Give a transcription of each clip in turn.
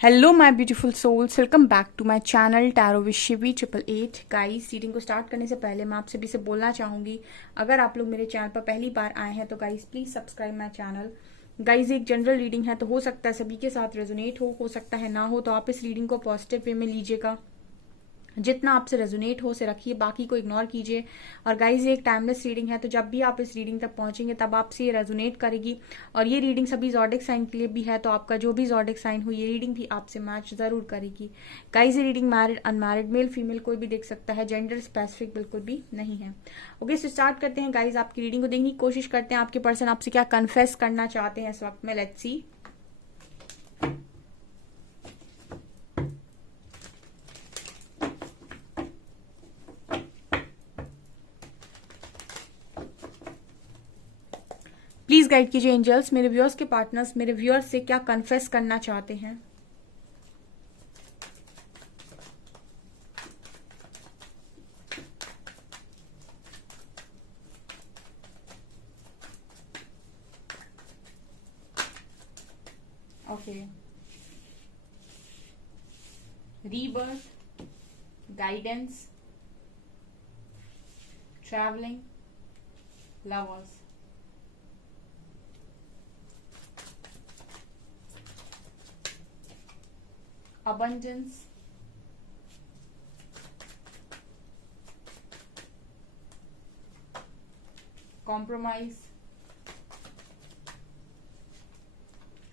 Hello my beautiful souls, welcome back to my channel tarot with Shivi 888। Guys, reading को start करने से पहले मैं आप सभी से बोलना चाहूंगी, अगर आप लोग मेरे चैनल पर पहली बार आए हैं तो guys please subscribe my channel. Guys, एक जनरल रीडिंग है तो हो सकता है सभी के साथ रेजोनेट हो सकता है ना हो, तो आप इस रीडिंग को पॉजिटिव वे में लीजिएगा। जितना आपसे रेजोनेट हो उसे रखिए, बाकी को इग्नोर कीजिए। और गाइज, ये एक टाइमलेस रीडिंग है, तो जब भी आप इस रीडिंग तक पहुंचेंगे तब आपसे ये रेजोनेट करेगी। और ये रीडिंग सभी जॉडिक साइन के लिए भी है, तो आपका जो भी जॉडिक साइन हो ये रीडिंग भी आपसे मैच जरूर करेगी। गाइज, ये reading married unmarried male female कोई भी देख सकता है, जेंडर स्पेसिफिक बिल्कुल भी नहीं है। ओके, सो स्टार्ट करते हैं गाइज। आपकी रीडिंग को देखने की कोशिश करते हैं, आपके पर्सन आपसे क्या कन्फेस करना चाहते हैं इस वक्त में। Let's see. प्लीज गाइड कीजिए एंजल्स, मेरे व्यूअर्स के पार्टनर्स मेरे व्यूअर्स से क्या कन्फेस करना चाहते हैं। Okay, rebirth, guidance, travelling, lovers. abundance, compromise,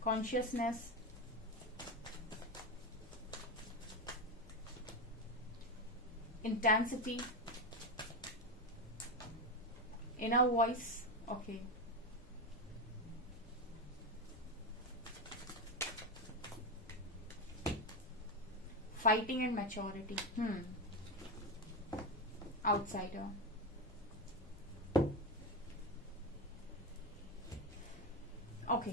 consciousness, intensity, inner voice. Okay, fighting and maturity. Outsider. Okay,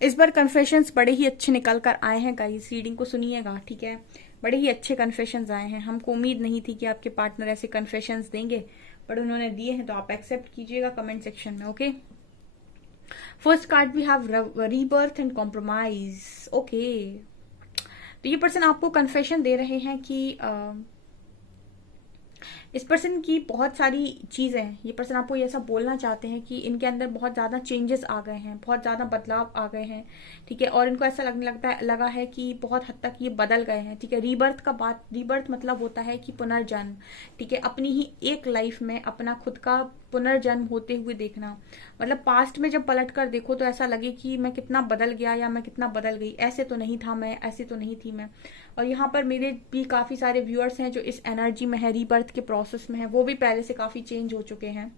इस बार कन्फेशंस बड़े ही अच्छे निकल कर आए हैं गाइस। रीडिंग को सुनिएगा, ठीक है। बड़े ही अच्छे कन्फेशंस आए हैं। हमको उम्मीद नहीं थी कि आपके पार्टनर ऐसे कन्फेशंस देंगे, पर उन्होंने दिए हैं, तो आप एक्सेप्ट कीजिएगा कमेंट सेक्शन में। Okay, first card we have rebirth and compromise. Okay, तो ये पर्सन आपको कन्फेशन दे रहे हैं कि इस पर्सन की बहुत सारी चीजें हैं। ये पर्सन आपको ऐसा बोलना चाहते हैं कि इनके अंदर बहुत ज्यादा चेंजेस आ गए हैं, बहुत ज्यादा बदलाव आ गए हैं, ठीक है। और इनको ऐसा लगा है कि बहुत हद तक ये बदल गए हैं, ठीक है। रीबर्थ मतलब होता है कि पुनर्जन्म, ठीक है। अपनी ही एक लाइफ में अपना खुद का पुनर्जन्म होते हुए देखना, मतलब पास्ट में जब पलट कर देखो तो ऐसा लगे कि मैं कितना बदल गया या मैं कितना बदल गई, ऐसे तो नहीं था मैं, ऐसे तो नहीं थी मैं। और यहाँ पर मेरे भी काफी सारे व्यूअर्स हैं जो इस एनर्जी में है, रीबर्थ के प्रोसेस में है, वो भी पहले से काफी चेंज हो चुके हैं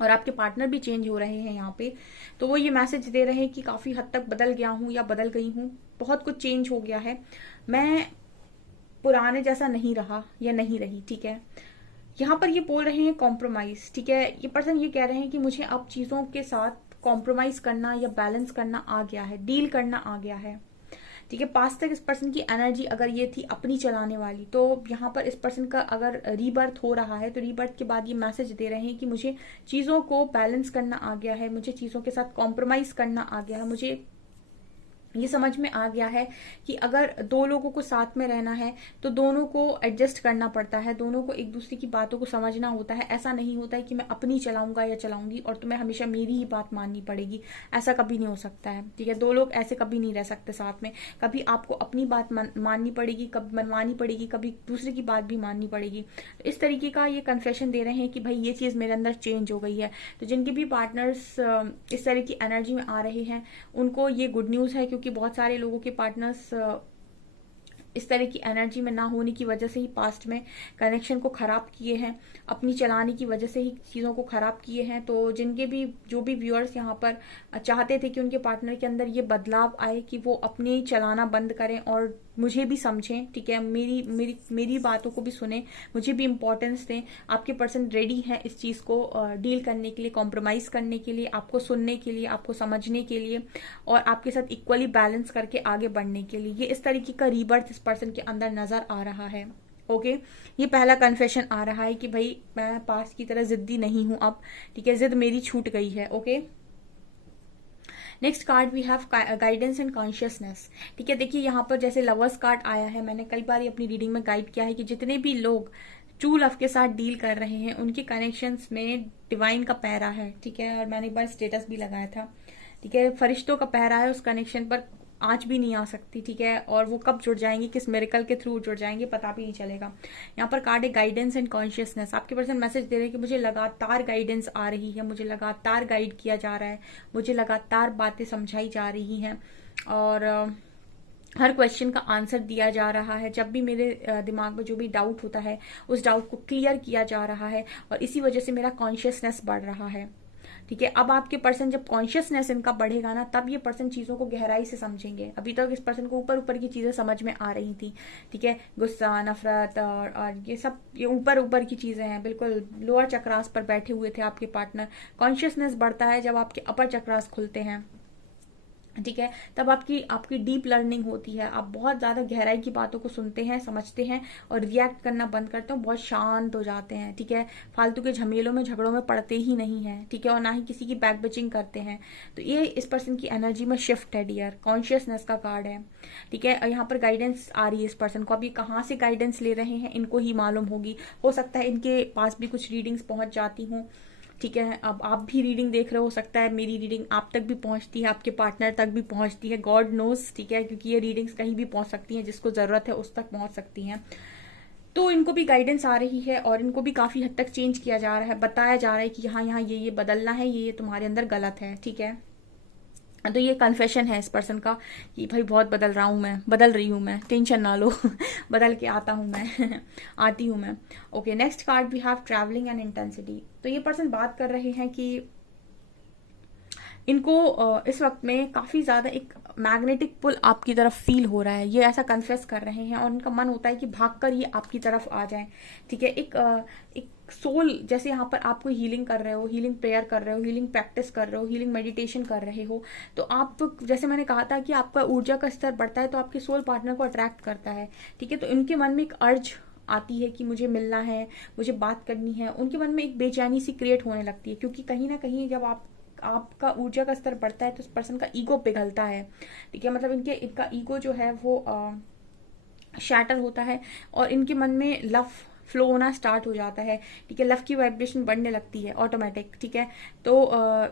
और आपके पार्टनर भी चेंज हो रहे हैं यहाँ पे। तो वो ये मैसेज दे रहे हैं कि काफी हद तक बदल गया हूँ या बदल गई हूँ, बहुत कुछ चेंज हो गया है, मैं पुराने जैसा नहीं रहा या नहीं रही, ठीक है। यहाँ पर ये बोल रहे हैं कॉम्प्रोमाइज, ठीक है। ये पर्सन ये कह रहे हैं कि मुझे अब चीजों के साथ कॉम्प्रोमाइज करना या बैलेंस करना आ गया है, डील करना आ गया है, ठीक है। पास्ट तक इस पर्सन की एनर्जी अगर ये थी अपनी चलाने वाली, तो यहाँ पर इस पर्सन का अगर रीबर्थ हो रहा है तो रीबर्थ के बाद ये मैसेज दे रहे हैं कि मुझे चीजों को बैलेंस करना आ गया है, मुझे चीजों के साथ कॉम्प्रोमाइज करना आ गया है, मुझे ये समझ में आ गया है कि अगर दो लोगों को साथ में रहना है तो दोनों को एडजस्ट करना पड़ता है, दोनों को एक दूसरे की बातों को समझना होता है। ऐसा नहीं होता है कि मैं अपनी चलाऊंगा या चलाऊंगी और तुम्हें हमेशा मेरी ही बात माननी पड़ेगी, ऐसा कभी नहीं हो सकता है, ठीक है। दो लोग ऐसे कभी नहीं रह सकते साथ में, कभी आपको अपनी बात माननी पड़ेगी, कभी मनवानी पड़ेगी, कभी दूसरे की बात भी माननी पड़ेगी। तो इस तरीके का ये कन्फेशन दे रहे हैं कि भाई ये चीज मेरे अंदर चेंज हो गई है। तो जिनके भी पार्टनर्स इस तरह की एनर्जी में आ रहे हैं उनको ये गुड न्यूज है, क्योंकि बहुत सारे लोगों के पार्टनर्स इस तरह की एनर्जी में ना होने की वजह से ही पास्ट में कनेक्शन को खराब किए हैं, अपनी चलाने की वजह से ही चीज़ों को खराब किए हैं। तो जिनके भी जो भी व्यूअर्स यहाँ पर चाहते थे कि उनके पार्टनर के अंदर ये बदलाव आए कि वो अपने चलाना बंद करें और मुझे भी समझें, ठीक है, मेरी मेरी मेरी बातों को भी सुने, मुझे भी इम्पोर्टेंस दें, आपके पर्सन रेडी है इस चीज़ को डील करने के लिए, कॉम्प्रोमाइज करने के लिए, आपको सुनने के लिए, आपको समझने के लिए और आपके साथ इक्वली बैलेंस करके आगे बढ़ने के लिए। ये इस तरीके का रीबर्थ इस पर्सन के अंदर नजर आ रहा है। ओके, ये पहला कन्फेशन आ रहा है कि भाई मैं पास्ट की तरह जिद्दी नहीं हूं अब, ठीक है, जिद मेरी छूट गई है। Okay, next card we have guidance and consciousness. ठीक है, देखिए यहाँ पर जैसे लवर्स कार्ड आया है, मैंने कई बार अपनी रीडिंग में गाइड किया है कि जितने भी लोग ट्रू लव के साथ डील कर रहे हैं उनके कनेक्शंस में डिवाइन का पहरा है। ठीक है, और मैंने एक बार स्टेटस भी लगाया था। ठीक है, फरिश्तों का पहरा है उस कनेक्शन पर, आंच भी नहीं आ सकती। ठीक है, और वो कब जुड़ जाएंगे, किस मिरेकल के थ्रू जुड़ जाएंगे, पता भी नहीं चलेगा। यहाँ पर कार्ड है गाइडेंस एंड कॉन्शियसनेस। आपके पर्सन मैसेज दे रहे हैं कि मुझे लगातार गाइडेंस आ रही है, मुझे लगातार गाइड किया जा रहा है, मुझे लगातार बातें समझाई जा रही हैं, और हर क्वेश्चन का आंसर दिया जा रहा है। जब भी मेरे दिमाग में जो भी डाउट होता है उस डाउट को क्लियर किया जा रहा है, और इसी वजह से मेरा कॉन्शियसनेस बढ़ रहा है। ठीक है, अब आपके पर्सन जब कॉन्शियसनेस इनका बढ़ेगा ना, तब ये पर्सन चीजों को गहराई से समझेंगे। अभी तक इस पर्सन को ऊपर ऊपर की चीजें समझ में आ रही थी। ठीक है, गुस्सा, नफरत और ये सब ये ऊपर ऊपर की चीजें हैं, बिल्कुल लोअर चक्रास पर बैठे हुए थे आपके पार्टनर। कॉन्शियसनेस बढ़ता है जब आपके अपर चक्रास खुलते हैं। ठीक है, तब आपकी डीप लर्निंग होती है, आप बहुत ज्यादा गहराई की बातों को सुनते हैं, समझते हैं, और रिएक्ट करना बंद करते हैं, बहुत शांत हो जाते हैं। ठीक है, फालतू के झमेलों में, झगड़ों में पड़ते ही नहीं है। ठीक है, और ना ही किसी की बैक बिचिंग करते हैं। तो ये इस पर्सन की एनर्जी में शिफ्ट है डियर, कॉन्शियसनेस का कार्ड है। ठीक है, और यहाँ पर गाइडेंस आ रही है इस पर्सन को। अब ये कहाँ से गाइडेंस ले रहे हैं इनको ही मालूम होगी। हो सकता है इनके पास भी कुछ रीडिंग्स पहुंच जाती हूँ। ठीक है, अब आप भी रीडिंग देख रहे हो सकता है मेरी रीडिंग आप तक भी पहुंचती है, आपके पार्टनर तक भी पहुंचती है, गॉड नोज। ठीक है, क्योंकि ये रीडिंग्स कहीं भी पहुंच सकती हैं, जिसको जरूरत है उस तक पहुंच सकती हैं। तो इनको भी गाइडेंस आ रही है, और इनको भी काफी हद तक चेंज किया जा रहा है, बताया जा रहा है कि यहाँ यहाँ ये बदलना है, ये तुम्हारे अंदर गलत है। ठीक है, तो ये कन्फेशन है इस पर्सन का कि भाई बहुत बदल रहा हूँ मैं, बदल रही हूँ मैं, टेंशन ना लो बदल के आता हूँ मैं आती हूँ मैं। Okay, next card we have travelling and intensity. तो ये पर्सन बात कर रहे हैं कि इनको इस वक्त में काफी ज्यादा एक मैग्नेटिक पुल आपकी तरफ फील हो रहा है। ये ऐसा कन्फेस कर रहे हैं, और इनका मन होता है कि भागकर ये आपकी तरफ आ जाए। ठीक है, एक सोल जैसे यहाँ पर आपको हीलिंग कर रहे हो, हीलिंग प्रेयर कर रहे हो, हीलिंग प्रैक्टिस कर रहे हो, हीलिंग मेडिटेशन कर रहे हो, तो आप जैसे मैंने कहा था कि आपका ऊर्जा का स्तर बढ़ता है तो आपके सोल पार्टनर को अट्रैक्ट करता है। ठीक है, तो इनके मन में एक अर्ज आती है कि मुझे मिलना है, मुझे बात करनी है। उनके मन में एक बेचैनी सी क्रिएट होने लगती है, क्योंकि कहीं ना कहीं जब आपका ऊर्जा का स्तर बढ़ता है तो उस पर्सन का ईगो पिघलता है। ठीक है, मतलब इनका ईगो जो है वो शैटर होता है, और इनके मन में लव फ्लो होना स्टार्ट हो जाता है। ठीक है, लव की वाइब्रेशन बढ़ने लगती है ऑटोमेटिक। ठीक है, तो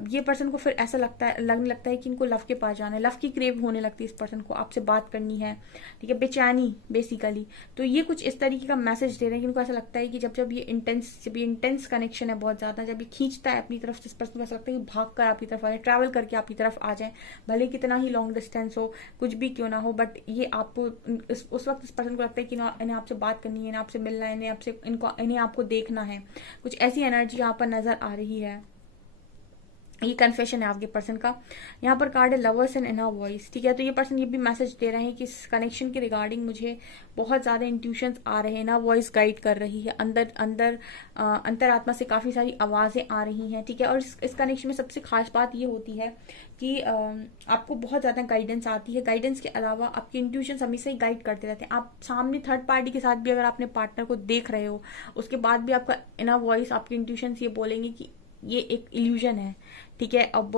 ये पर्सन को फिर ऐसा लगने लगता है कि इनको लव के पास जाना है, लव की क्रेव होने लगती है इस पर्सन को, आपसे बात करनी है। ठीक है, बेचैनी बेसिकली। तो ये कुछ इस तरीके का मैसेज दे रहे हैं कि इनको ऐसा लगता है कि जब ये इंटेंस कनेक्शन है बहुत ज्यादा, जब ये खींचता है अपनी तरफ, जिस पर्सन को ऐसा लगता है कि भाग कर आपकी तरफ आ जाए, ट्रैवल करके आपकी तरफ आ जाए, भले कितना ही लॉन्ग डिस्टेंस हो, कुछ भी क्यों ना हो, बट ये आपको उस वक्त इस पर्सन को लगता है कि इन्हें आपसे बात करनी है, इन्हें आपसे मिलना है, इन्हें आपको देखना है। कुछ ऐसी एनर्जी यहाँ पर नजर आ रही है। ये कन्फेशन है आपके पर्सन का। यहाँ पर कार्ड है लवर्स एंड इनर वॉइस। ठीक है, तो ये पर्सन ये भी मैसेज दे रहे हैं कि इस कनेक्शन के रिगार्डिंग मुझे बहुत ज्यादा इंट्यूशंस आ रहे हैं, इनर वॉइस गाइड कर रही है, अंतरात्मा से काफी सारी आवाजें आ रही हैं। ठीक है, और इस कनेक्शन में सबसे खास बात ये होती है कि आपको बहुत ज्यादा गाइडेंस आती है। गाइडेंस के अलावा आपके इंट्यूशंस हमेशा ही गाइड करते रहते हैं। आप सामने थर्ड पार्टी के साथ भी अगर अपने पार्टनर को देख रहे हो, उसके बाद भी आपका इनर वॉइस, आपके इंट्यूशंस ये बोलेंगे कि ये एक इल्यूजन है। ठीक है, अब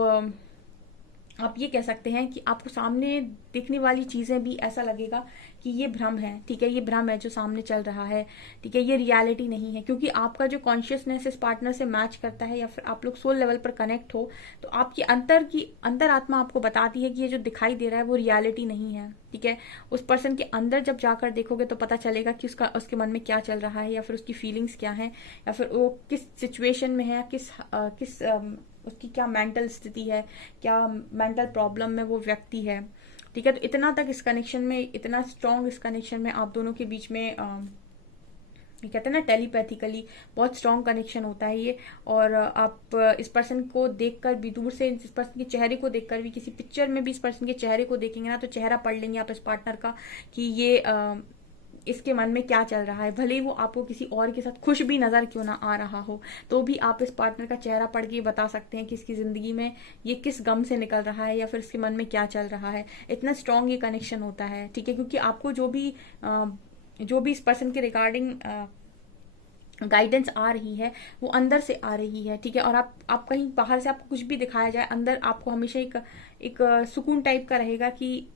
आप ये कह सकते हैं कि आपको सामने दिखने वाली चीजें भी ऐसा लगेगा कि ये भ्रम है। ठीक है, ये भ्रम है जो सामने चल रहा है। ठीक है, ये रियलिटी नहीं है, क्योंकि आपका जो कॉन्शियसनेस इस पार्टनर से मैच करता है, या फिर आप लोग सोल लेवल पर कनेक्ट हो, तो आपकी अंतरात्मा आपको बताती है कि ये जो दिखाई दे रहा है वो रियलिटी नहीं है। ठीक है, उस पर्सन के अंदर जब जाकर देखोगे तो पता चलेगा कि उसके मन में क्या चल रहा है, या फिर उसकी फीलिंग्स क्या है, या फिर वो किस सिचुएशन में है, किस उसकी क्या मेंटल स्थिति है, क्या मेंटल प्रॉब्लम में वो व्यक्ति है। ठीक है, तो इतना तक इस कनेक्शन में, इतना स्ट्रॉन्ग इस कनेक्शन में आप दोनों के बीच में ये कहते हैं ना टेलीपैथिकली बहुत स्ट्रॉन्ग कनेक्शन होता है ये। और आप इस पर्सन को देखकर भी, दूर से इस पर्सन के चेहरे को देखकर भी, किसी पिक्चर में भी इस पर्सन के चेहरे को देखेंगे ना, तो चेहरा पढ़ लेंगे आप इस पार्टनर का कि ये इसके मन में क्या चल रहा है। भले ही वो आपको किसी और के साथ खुश भी नजर क्यों ना आ रहा हो, तो भी आप इस पार्टनर का चेहरा पढ़ के बता सकते हैं कि इसकी जिंदगी में ये किस गम से निकल रहा है, या फिर इसके मन में क्या चल रहा है। इतना स्ट्रांग ये कनेक्शन होता है। ठीक है, क्योंकि आपको जो भी इस पर्सन के रिगार्डिंग गाइडेंस आ रही है वो अंदर से आ रही है, ठीक है। और आप कहीं बाहर से आपको कुछ भी दिखाया जाए, अंदर आपको हमेशा एक सुकून टाइप का रहेगा कि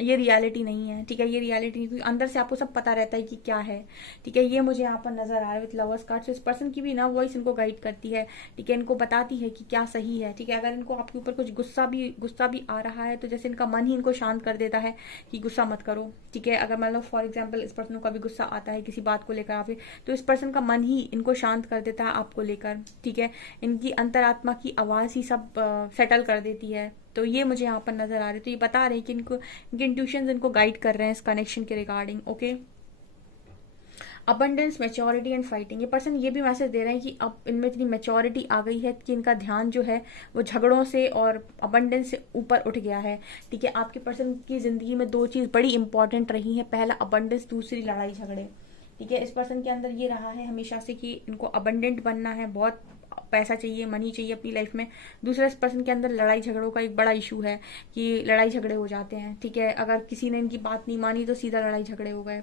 ये रियलिटी नहीं है, ठीक है, ये रियलिटी नहीं, क्योंकि अंदर से आपको सब पता रहता है कि क्या है, ठीक है। ये मुझे यहाँ पर नजर आ रहा है विथ लवर्स कार्ड। तो इस पर्सन की भी ना वॉइस इनको गाइड करती है, ठीक है, इनको बताती है कि क्या सही है, ठीक है। अगर इनको आपके ऊपर कुछ गुस्सा भी आ रहा है तो जैसे इनका मन ही इनको शांत कर देता है कि गुस्सा मत करो, ठीक है। अगर मतलब फॉर एग्जाम्पल इस पर्सन को अभी गुस्सा आता है किसी बात को लेकर आप, तो इस पर्सन का मन ही इनको शांत कर देता है आपको लेकर, ठीक है। इनकी अंतरात्मा की आवाज ही सब सेटल कर देती है। तो ये मुझे यहाँ पर नजर आ रही है। तो ये बता रहे हैं कि इनके इंट्यूशंस इनको गाइड कर रहे हैं इस कनेक्शन के regarding, okay. Abundance, maturity and fighting, ये पर्सन ये भी मैसेज दे रहे हैं कि अब इनमें इतनी मैच्योरिटी आ गई है कि इनका ध्यान जो है वो झगड़ों से और अबंडेंस से ऊपर उठ गया है, ठीक है। आपके पर्सन की जिंदगी में दो चीज बड़ी इंपॉर्टेंट रही है, पहला अबंडेंस, दूसरी लड़ाई झगड़े, ठीक है। इस पर्सन के अंदर ये रहा है हमेशा से कि इनको अबंडेंट बनना है, बहुत पैसा चाहिए, मनी चाहिए अपनी लाइफ में। दूसरा, इस पर्सन के अंदर लड़ाई झगड़ों का एक बड़ा इशू है कि लड़ाई झगड़े हो जाते हैं, ठीक है। अगर किसी ने इनकी बात नहीं मानी तो सीधा लड़ाई झगड़े हो गए,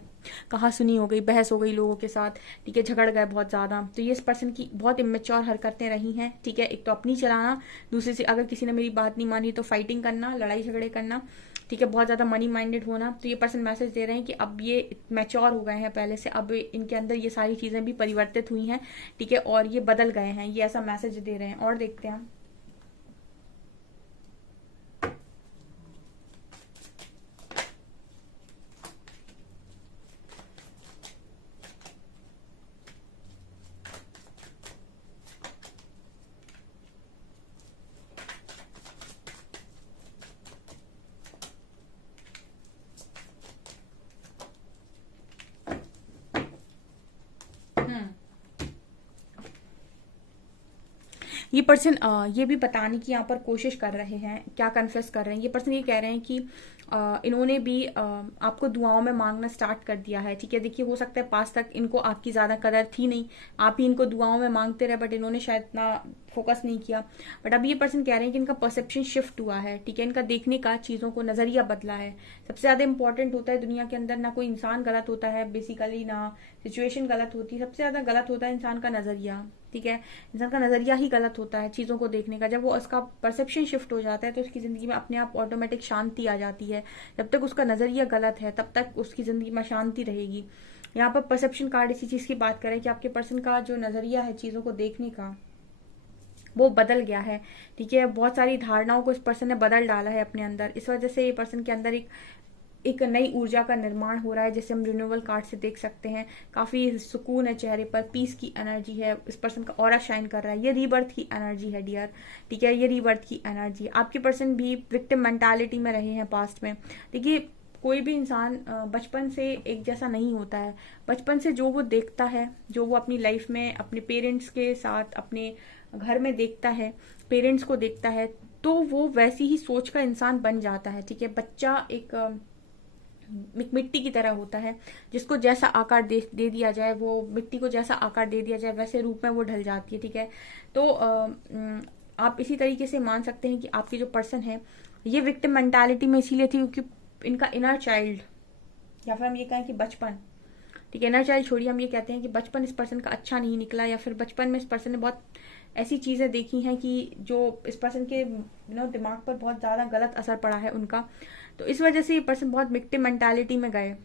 कहा सुनी हो गई, बहस हो गई लोगों के साथ, ठीक है, झगड़ गए बहुत ज्यादा। तो ये इस पर्सन की बहुत इमेच्योर हरकतें रही हैं, ठीक है। एक तो अपनी चलाना, दूसरे से अगर किसी ने मेरी बात नहीं मानी तो फाइटिंग करना, लड़ाई झगड़े करना, ठीक है, बहुत ज्यादा मनी माइंडेड होना। तो ये पर्सन मैसेज दे रहे हैं कि अब ये मैच्योर हो गए हैं पहले से, अब इनके अंदर ये सारी चीजें भी परिवर्तित हुई हैं, ठीक है, और ये बदल गए हैं, ये ऐसा मैसेज दे रहे हैं। और देखते हैं ये पर्सन ये भी बताने की यहाँ पर कोशिश कर रहे हैं, क्या कन्फेस कर रहे हैं। ये पर्सन ये कह रहे हैं कि इन्होंने भी आपको दुआओं में मांगना स्टार्ट कर दिया है, ठीक है। देखिए, हो सकता है पास तक इनको आपकी ज्यादा कदर थी नहीं, आप ही इनको दुआओं में मांगते रहे, बट इन्होंने शायद इतना फोकस नहीं किया। बट अभी ये पर्सन कह रहे हैं कि इनका परसेप्शन शिफ्ट हुआ है, ठीक है, इनका देखने का, चीजों को नजरिया बदला है। सबसे ज्यादा इंपॉर्टेंट होता है दुनिया के अंदर, ना कोई इंसान गलत होता है बेसिकली, ना सिचुएशन गलत होती है, सबसे ज्यादा गलत होता है इंसान का नजरिया, ठीक है। इंसान का नजरिया ही गलत होता है चीजों को देखने का। जब वो उसका परसेप्शन शिफ्ट हो जाता है तो उसकी जिंदगी में अपने आप ऑटोमेटिक शांति आ जाती है। जब तक उसका नजरिया गलत है तब तक उसकी जिंदगी में शांति रहेगी। यहाँ पर परसेप्शन कार्ड इसी चीज की बात करें कि आपके पर्सन का जो नजरिया है चीजों को देखने का वो बदल गया है, ठीक है। बहुत सारी धारणाओं को इस पर्सन ने बदल डाला है अपने अंदर। इस वजह से ये पर्सन के अंदर एक नई ऊर्जा का निर्माण हो रहा है, जैसे हम रिन्यूअल कार्ड से देख सकते हैं। काफी सुकून है चेहरे पर, पीस की एनर्जी है, इस पर्सन का ऑरा शाइन कर रहा है। ये रीबर्थ की एनर्जी है डियर, ठीक है, ये रीबर्थ की एनर्जी। आपके पर्सन भी विक्टिम मेंटालिटी में रहे हैं पास्ट में। देखिए, कोई भी इंसान बचपन से एक जैसा नहीं होता है। बचपन से जो वो देखता है, जो वो अपनी लाइफ में अपने पेरेंट्स के साथ अपने घर में देखता है, पेरेंट्स को देखता है, तो वो वैसी ही सोच का इंसान बन जाता है, ठीक है। बच्चा एक मिट्टी की तरह होता है, जिसको जैसा आकार दे दिया जाए, वो मिट्टी को जैसा आकार दे दिया जाए वैसे रूप में वो ढल जाती है, ठीक है। तो आप इसी तरीके से मान सकते हैं कि आपकी जो पर्सन है ये विक्टिम मेंटालिटी में इसीलिए थी क्योंकि इनका इनर चाइल्ड, या फिर हम ये कहें कि बचपन, ठीक है, इनर चाइल्ड छोड़िए, हम ये कहते हैं कि बचपन इस पर्सन का अच्छा नहीं निकला, या फिर बचपन में इस पर्सन ने बहुत ऐसी चीजें देखी हैं कि जो इस पर्सन के दिमाग पर बहुत ज्यादा गलत असर पड़ा है उनका। तो इस वजह से ये पर्सन बहुत विक्टिम मेंटालिटी में गए,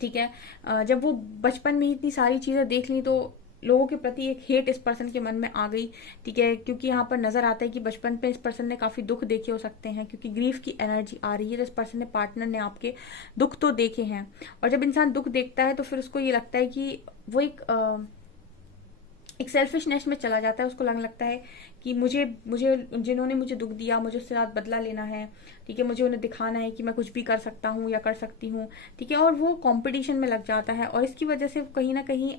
ठीक है। जब वो बचपन में इतनी सारी चीजें देख ली तो लोगों के प्रति एक हेट इस पर्सन के मन में आ गई, ठीक है। क्योंकि यहाँ पर नजर आता है कि बचपन पे इस पर्सन ने काफी दुख देखे हो सकते हैं, क्योंकि ग्रीफ की एनर्जी आ रही है। तो इस पर्सन ने, पार्टनर ने आपके दुख तो देखे हैं, और जब इंसान दुख देखता है तो फिर उसको ये लगता है कि वो एक सेल्फिशनेस में चला जाता है। उसको लगता है कि मुझे जिन्होंने मुझे दुख दिया, मुझे उससे साथ बदला लेना है, ठीक है, मुझे उन्हें दिखाना है कि मैं कुछ भी कर सकता हूँ या कर सकती हूँ, ठीक है। और वो कंपटीशन में लग जाता है, और इसकी वजह से कहीं ना कहीं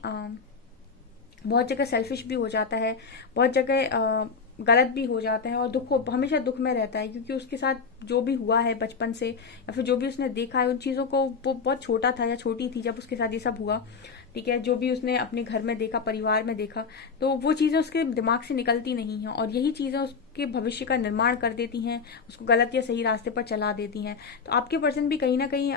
बहुत जगह सेल्फिश भी हो जाता है, बहुत जगह गलत भी हो जाता है, और हमेशा दुख में रहता है, क्योंकि उसके साथ जो भी हुआ है बचपन से, या फिर जो भी उसने देखा है उन चीजों को, वो बहुत छोटा था या छोटी थी जब उसके साथ ये सब हुआ, ठीक है। जो भी उसने अपने घर में देखा, परिवार में देखा, तो वो चीजें उसके दिमाग से निकलती नहीं है, और यही चीजें आपके भविष्य का निर्माण कर देती हैं, उसको गलत या सही रास्ते पर चला देती हैं। तो आपके पर्सन भी कहीं ना कहीं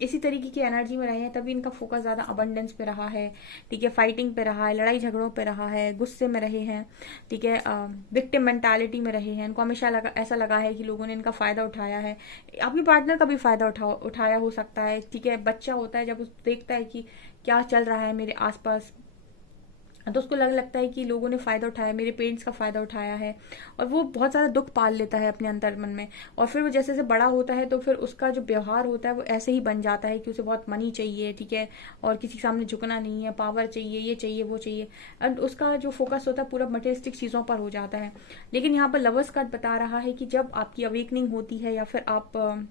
इसी तरीके की एनर्जी में रहे हैं, तभी इनका फोकस ज़्यादा अबंडेंस पे रहा है, ठीक है, फाइटिंग पे रहा है, लड़ाई झगड़ों पे रहा है, गुस्से में रहे हैं, ठीक है, विक्टिम मेंटालिटी में रहे हैं। इनको हमेशा ऐसा लगा है कि लोगों ने इनका फायदा उठाया है। आपके पार्टनर का भी फायदा उठाया हो सकता है, ठीक है। बच्चा होता है जब उस देखता है कि क्या चल रहा है मेरे आसपास, तो उसको लगता है कि लोगों ने फायदा उठाया, मेरे पेरेंट्स का फायदा उठाया है, और वो बहुत ज्यादा दुख पाल लेता है अपने अंतर मन में। और फिर वो जैसे जैसे बड़ा होता है तो फिर उसका जो व्यवहार होता है वो ऐसे ही बन जाता है कि उसे बहुत मनी चाहिए, ठीक है, और किसी के सामने झुकना नहीं है, पावर चाहिए, ये चाहिए, वो चाहिए, और उसका जो फोकस होता है पूरा मटेरियलिस्टिक चीजों पर हो जाता है। लेकिन यहाँ पर लवर्स कार्ड बता रहा है कि जब आपकी अवेकनिंग होती है या फिर आप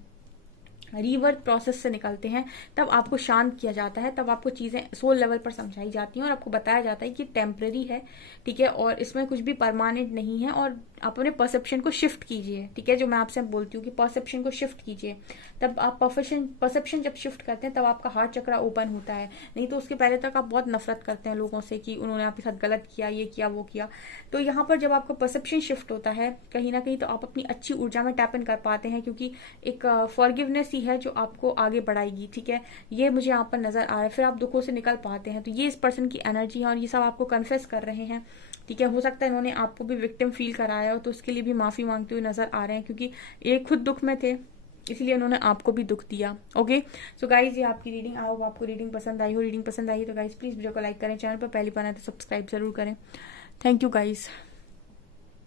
रीवर्थ प्रोसेस से निकलते हैं, तब आपको शांत किया जाता है, तब आपको चीजें सोल लेवल पर समझाई जाती हैं और आपको बताया जाता है कि टेम्पररी है, ठीक है, और इसमें कुछ भी परमानेंट नहीं है। और आप अपने परसेप्शन को शिफ्ट कीजिए, ठीक है, जो मैं आपसे बोलती हूँ कि परसेप्शन को शिफ्ट कीजिए। तब आप परसेप्शन जब शिफ्ट करते हैं तब आपका हार्ट चक्र ओपन होता है। नहीं तो उसके पहले तक आप बहुत नफरत करते हैं लोगों से कि उन्होंने आपके साथ गलत किया, ये किया, वो किया। तो यहाँ पर जब आपका परसेप्शन शिफ्ट होता है कहीं ना कहीं, तो आप अपनी अच्छी ऊर्जा में टैप इन कर पाते हैं, क्योंकि एक फॉरगिवनेस ही है जो आपको आगे बढ़ाएगी, ठीक है। ये मुझे यहाँ पर नजर आ रहा है। फिर आप दुखों से निकल पाते हैं। तो ये इस पर्सन की एनर्जी है और ये सब आपको कन्फेस कर रहे हैं, ठीक है। हो सकता है इन्होंने आपको भी विक्टिम फील कराया हो, तो उसके लिए भी माफी मांगते हुए नजर आ रहे हैं, क्योंकि ये खुद दुख में थे, इसलिए उन्होंने आपको भी दुख दिया। ओके, सो गाइज ये आपकी रीडिंग। आई होप आपको रीडिंग पसंद आई हो। रीडिंग पसंद आई तो गाइज प्लीज वीडियो को लाइक करें, चैनल पर पहली बार आए तो सब्सक्राइब जरूर करें। Thank you guys.